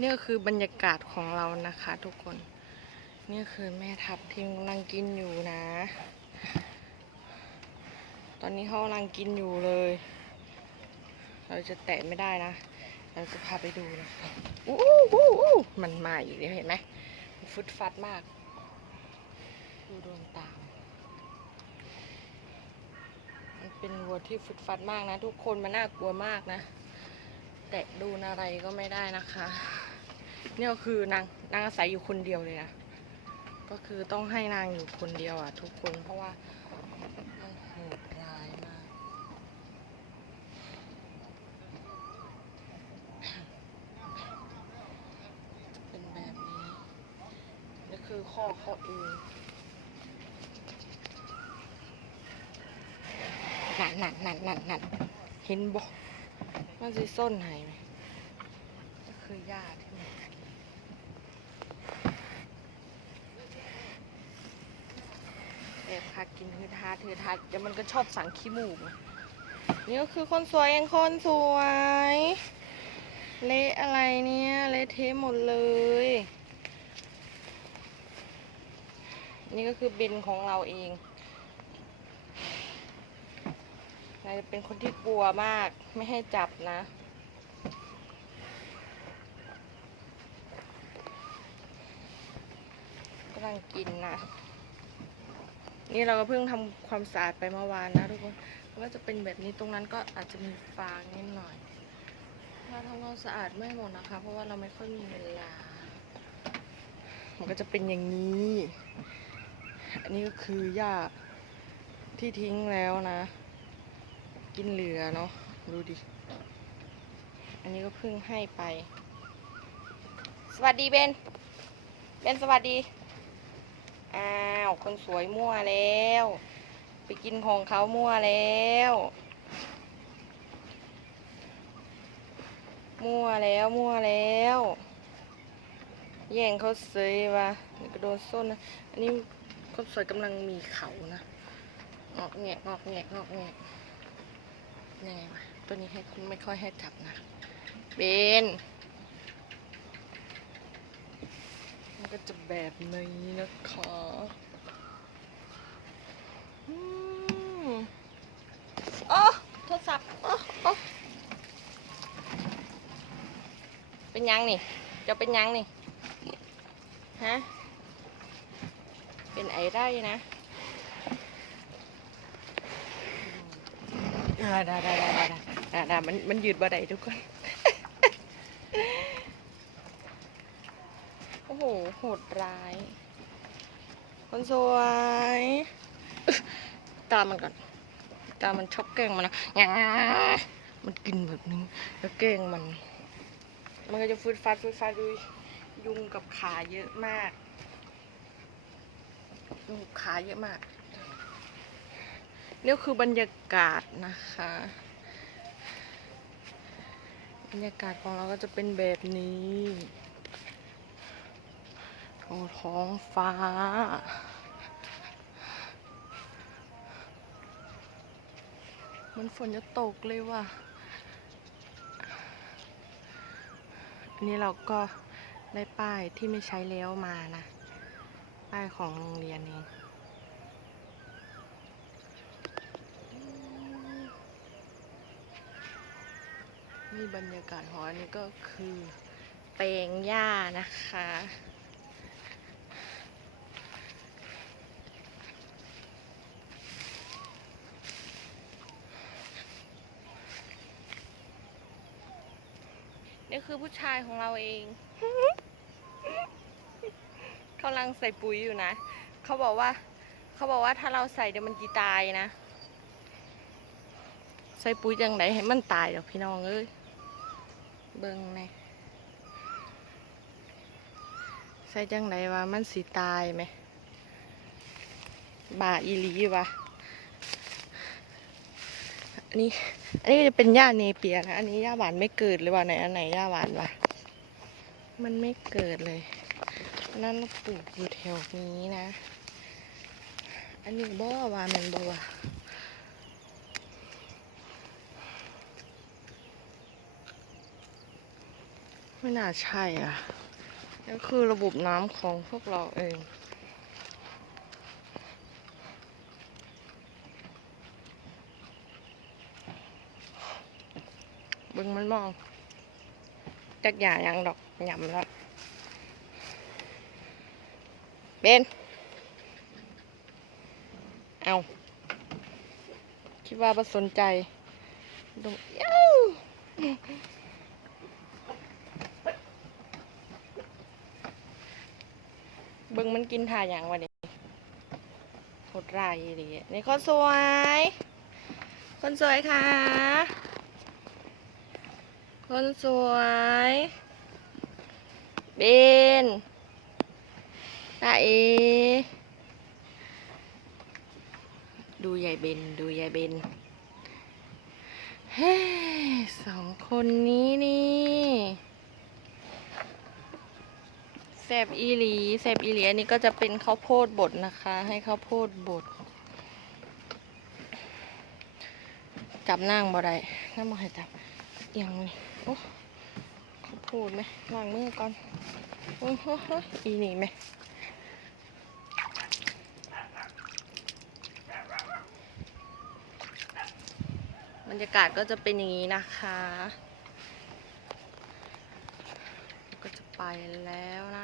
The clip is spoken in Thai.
นี่ก็คือบรรยากาศของเรานะคะ ทุกคน นี่คือแม่ทัพทีมกำลังกินอยู่นะ ตอนนี้เขากำลังกินอยู่เลย เราจะแตะไม่ได้นะ เราจะพาไปดูนะอู้อู้อู้มันมาอีกแล้วเห็นไหมมันฟึดฟัดมาก ดูดวงตา มันเป็นวัวที่ฟึดฟัดมากนะ ทุกคนมันน่ากลัวมากนะแตะดูอะไรก็ไม่ได้นะคะ เนี่ยคือนางนางอาศัยอยู่คนเดียวเลยนะ ก็คือต้องให้นางอยู่คนเดียวอะ ทุกคนเพราะว่ามันโหดร้ายมาก เป็นแบบนี้นี่คือข้อเขาเองนั่นนั่นนั่นนั่นนั่นเห็นบอกมันสิส้นหายไหมก็คือหญ้าที่มัน แอบพากินคือทาเธอทาเดี๋ยวมันก็ชอบสั่งขี้มูกนี่ก็คือคนสวยเองคนสวย เละอะไรเนี่ย เละเทะหมดเลย นี่ก็คือบินของเราเองนายจะเป็นคนที่กลัวมากไม่ให้จับนะกำลังกินนะ นี่เราก็เพิ่งทำความสะอาดไปเมื่อวานนะทุกคนวก็จะเป็นแบบนี้ตรงนั้นก็อาจจะมีฟางนิดหน่อยเราทำความสะอาดไม่หมดนะคะ เพราะว่าเราไม่ค่อยมีเวลา มันก็จะเป็นอย่างนี้ อันนี้ก็คือหญ้าที่ทิ้งแล้วนะ กินเหลือเนาะดูดิ อันนี้ก็เพิ่งให้ไป สวัสดีเบน เบนสวัสดี อ้าว คนสวยมั่วแล้ว ไปกินของเขามั่วแล้ว มั่วแล้วมั่วแล้ว แย่งเขาเสยว่ะนี่ก็โดนส้นนะ อันนี้คนสวยกำลังมีเขานะ งอกแงกงอกแงกงอกแงกยังไงวะตัวนี้ให้ไม่ค่อยให้จับนะ เบน มันก็จะแบบนี้นะคะอืมอ๋อโทรศัพท์อ๋ออ๋อเป็นยังนี่ จะเป็นยังนี่ ฮะ เป็นไอได้นะได้ได้ได้ได้ได้ได้ได้มันมันยืดบ่ได้ทุกคน โอ้โห โหดร้าย คนสวย ตามมันก่อน ตามมันชอบแกล้งมันนะงมันกินแบบนี้แล้วแกล้งมัน มันก็จะฟืดฟัดฟืดฟัดดูยุงกับขาเยอะมากยุงขาเยอะมากนี่คือบรรยากาศนะคะ บรรยากาศของเราก็จะเป็นแบบนี้ โอ้ท้องฟ้า มันฝนจะตกเลยว่ะอันนี้เราก็ได้ป้ายที่ไม่ใช้แล้วมานะ ป้ายของโรงเรียนเองนี่บรรยากาศของอันนี้ก็คือแปลงหญ้านะคะ นี่คือผู้ชายของเราเองกำลังใส่ปุ๋ยอยู่นะ เขาบอกว่า เขาบอกว่าถ้าเราใส่เดี๋ยวมันจีตายนะ ใส่ปุ๋ยจังไหนให้มันตายเดี๋ยวพี่น้องเอ้ย เบิ่งในใส่จังไหนว่ามันสีตายไหม บาอีลีวะ อันนี้ อันนี้จะเป็นหญ้าเนเปียนะ อันนี้หญ้าหวานไม่เกิดเลยว่ะไหนอันไหนหญ้าหวานวะมันไม่เกิดเลยนนั่นปลูกอยู่แถวนี้นะ อันนี้บ่ว่ามันบ่ว่าไม่น่าใช่อะนั่นคือระบบน้ำของพวกเราเอง บึงมันมองจักหย่ายังดอกหย่ำแล้วเบนเอาคิดว่าประสนใจดูย้าวเบิ่งมันกินถ่ายอย่างวะนี่โหดรายดีนี่คนสวย คนสวยค่ะ คนสวยเบนตาเอ ดูยายเบน ดูยายเบน เฮ้สองคนนี้นี่แซบอีหลีแซบอีหลีอันนี้ก็จะเป็นข้าวโพดบดนะคะ ให้ข้าวโพดบดจับนั่งบ่ได้นั่งบ่ให้จับเอียังนี่ โอ้ขาพูดไหมล้างมือก่อนโอ้โหอีนี่ไหมบรรยากาศก็จะเป็นอย่างนี้นะคะ ก็จะไปแล้วนะ